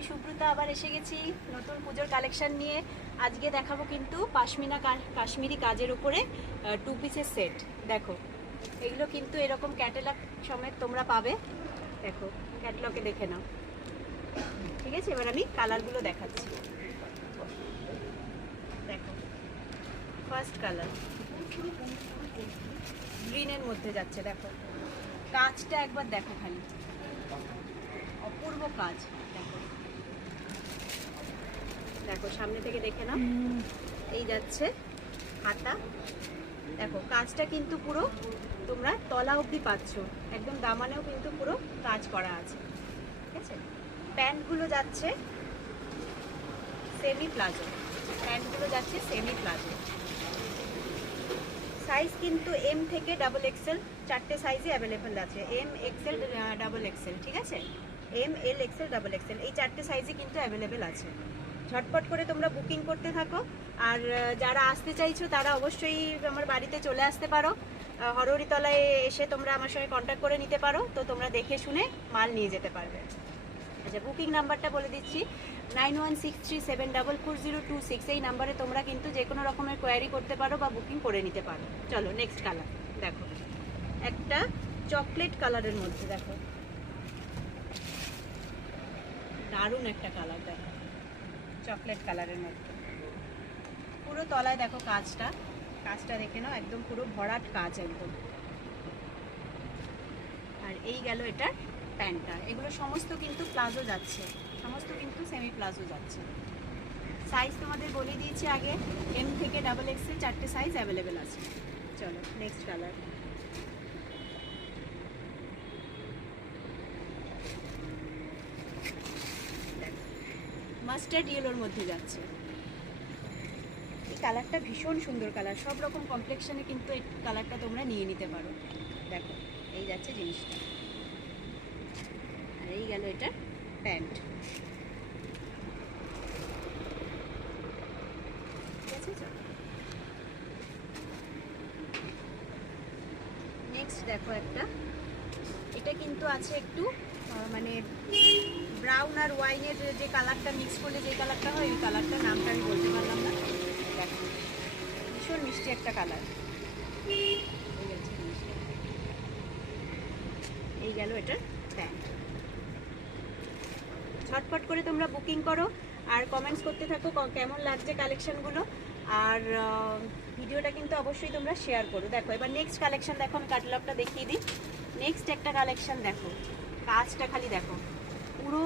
আমি সুব্রতা আবার এসে গেছি নতুন পুজোর কালেকশন নিয়ে। আজকে দেখাবো কিন্তু পাশমিনা কাশ্মীরি কাজের উপরে 2 পিসের সেট। দেখো এগুলো কিন্তু এরকম ক্যাটালগ সমেত তোমরা পাবে। দেখো ক্যাটালগে দেখে নাও, ঠিক আছে? এবার আমি কালারগুলো দেখাচ্ছি। দেখো ফার্স্ট কালার গ্রিনের মধ্যে যাচ্ছে। দেখো কাজটা একবার দেখো, খালি অপূর্ব কাজ। দেখো দেখো সামনে থেকে দেখে নাও, এই যাচ্ছে হাতা। দেখো কাজটা কিন্তু পুরো তোমরা তলা অবধি পাচ্ছ, একদম দামানেও কিন্তু পুরো কাজ করা আছে, ঠিক আছে? প্যান্টগুলো যাচ্ছে সেমি প্লাজো, প্যান্টগুলো যাচ্ছে সেমি প্লাজো। সাইজ কিন্তু এম থেকে ডাবল এক্সেল চারটে সাইজে অ্যাভেলেবেল আছে। এম এক্সেল ডাবল এক্সেল, ঠিক আছে? M L XL double XL এই চারটে সাইজে কিন্তু অ্যাভেলেবেল আছে। ঝটপট করে তোমরা বুকিং করতে থাকো। আর যারা আসতে চাইছো তারা অবশ্যই আমার বাড়িতে চলে আসতে পারো। হরহরিতলায় এসে তোমরা আমার সঙ্গে কন্ট্যাক্ট করে নিতে পারো, তো তোমরা দেখে শুনে মাল নিয়ে যেতে পারবে। আচ্ছা, বুকিং নাম্বারটা বলে দিচ্ছি, 9163744026। এই নাম্বারে তোমরা কিন্তু যে কোনো রকমের কোয়ারি করতে পারো বা বুকিং করে নিতে পারো। চলো নেক্সট কালার দেখো, একটা চকলেট কালারের মধ্যে। দেখো দারুণ একটা কালার, দেখো চকলেট কালারের মধ্যে। পুরো তলায় দেখো কাজটা, কাজটা দেখে নাও, একদম পুরো ভরাট কাজ একদম। আর এই গেল এটা প্যান্টটা। এগুলো সমস্ত কিন্তু প্লাজো যাচ্ছে, সমস্ত কিন্তু সেমি প্লাজো যাচ্ছে। সাইজ তোমাদের বলে দিয়েছি আগে, এম থেকে ডাবল এক্সেল চারটে সাইজ অ্যাভেলেবেল আছে। চলো নেক্সট কালার। মাস্টার্ড ইয়েলোর মধ্যে যাচ্ছে। এই কালারটা ভীষণ সুন্দর কালার, সব রকম কমপ্লেক্সনে কিন্তু এই কালারটা তোমরা নিয়ে নিতে পারো। দেখো এই যাচ্ছে জিনিসটা। আর এই গেল এটা প্যান্ট, ঠিক আছে? নেক্সট দেখো একটা, এটা কিন্তু আছে একটু মানে ব্রাউন আর ওয়াইনের যে কালারটা মিক্স করলে যে কালারটা হয়, ওই কালারটার নামটা আমি বলতে পারলাম না। দেখো ভীষণ মিষ্টি একটা কালার। এই গেল এটার প্যান্ট। ঝটপট করে তোমরা বুকিং করো আর কমেন্টস করতে থাকো কেমন লাগছে কালেকশনগুলো। আর ভিডিওটা কিন্তু অবশ্যই তোমরা শেয়ার করো। দেখো এবার নেক্সট কালেকশন দেখো, আমি ক্যাটালগটা দেখিয়ে দিই। নেক্সট একটা কালেকশন দেখো, কাজটা খালি দেখো পুরো